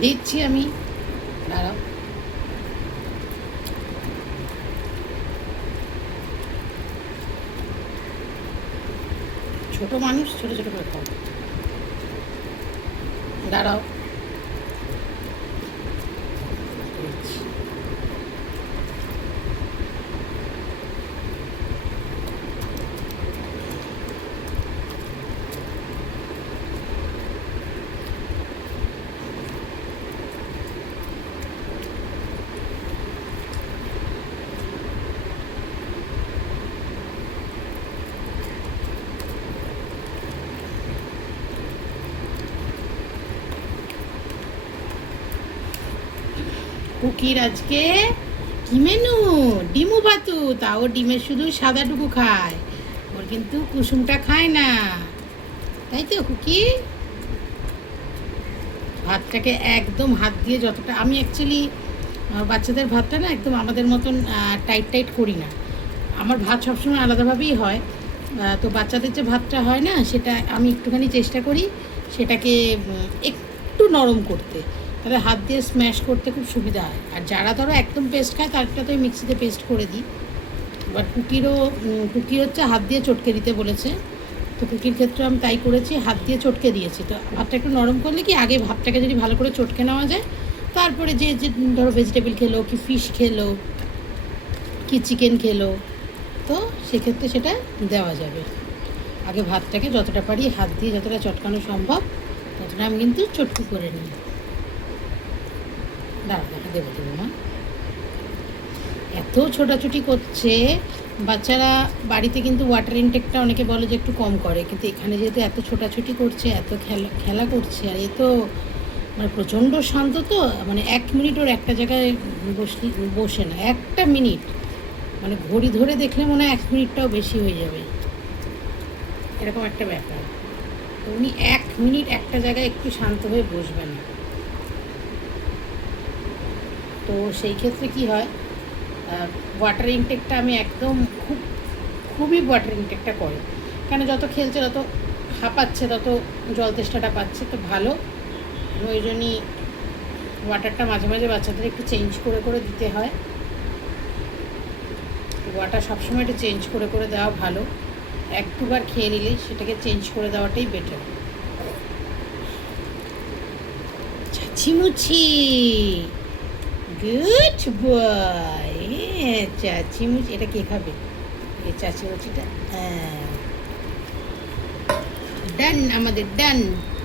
দিচ্ছি আমি, দাঁড়াও। ছোট মানুষ, ছোট ছোট করে খাও, দাঁড়াও। দিচ্ছি। কুকির আজকে কি মেনু? ডিমু ভাতু, তাও ডিমের শুধু সাদাটুকু খায়, ওর কিন্তু কুসুমটা খায় না, তাই তো কুকি? ভাতটাকে একদম হাত দিয়ে যতটা, আমি অ্যাকচুয়ালি বাচ্চাদের ভাতটা না একদম আমাদের মতন টাইট টাইট করি না। আমার ভাত সবসময় আলাদাভাবেই হয়। তো বাচ্চাদের যে ভাতটা হয় না, সেটা আমি একটুখানি চেষ্টা করি সেটাকে একটু নরম করতে, তাহলে হাত দিয়ে স্ম্যাশ করতে খুব সুবিধা হয়। আর যারা ধরো একদম পেস্ট খায় তারটা তো মিক্সিতে পেস্ট করে দিই। এবার কুকি হচ্ছে হাত দিয়ে চটকে দিতে বলেছে, তো কুকির ক্ষেত্রে আমি তাই করেছি, হাত দিয়ে চটকে দিয়েছি। তো ভাতটা একটু নরম করলে কি, আগে ভাতটাকে যদি ভালো করে চটকে নেওয়া যায়, তারপরে যে যে ধরো ভেজিটেবল খেলো, কি ফিশ খেলো, কি চিকেন খেলো, তো সেক্ষেত্রে সেটা দেওয়া যাবে। আগে ভাতটাকে যতটা পারি হাত দিয়ে যতটা চটকানো সম্ভব ততটা আমি কিন্তু চটকু করে নিই। দেখা দেবো দেবো মা, এত ছোটাছুটি করছে বাচ্চারা। বাড়িতে কিন্তু ওয়াটার ইনটেকটা অনেকে বলে যে একটু কম করে, কিন্তু এখানে যেহেতু এত ছোটাছুটি করছে, এত খেলা খেলা করছে, আর এ তো মানে প্রচণ্ড শান্ত, তো মানে 1 মিনিট ওর একটা জায়গায় বসে না, 1 মিনিট, মানে ঘড়ি ধরে দেখলে মনে হয় 1 মিনিটটাও বেশি হয়ে যাবে, এরকম একটা ব্যাপার। উনি 1 মিনিট একটা জায়গায় একটু শান্ত হয়ে বসবে না। তো সেই ক্ষেত্রে কি হয়, ওয়াটার ইনটেকটা আমি একদম খুবই ওয়াটার ইনটেকটা করে, কেন যত খেলছে তত হাঁপাচ্ছে, তত জল তেষ্টাটা পাচ্ছে, তো ভালো। ওই জন্যই ওয়াটারটা মাঝে মাঝে বাচ্চাদের একটু চেঞ্জ করে করে দিতে হয়। ওয়াটার সবসময় একটু চেঞ্জ করে করে দেওয়া ভালো, 1-2 বার খেয়ে নিলে সেটাকে চেঞ্জ করে দেওয়াটাই বেটার। চাচিমুচি, good boy, চাচিমুচি। এটা কে খাবে এই চাচিমুচিটা? ডান, আমাদের ডান।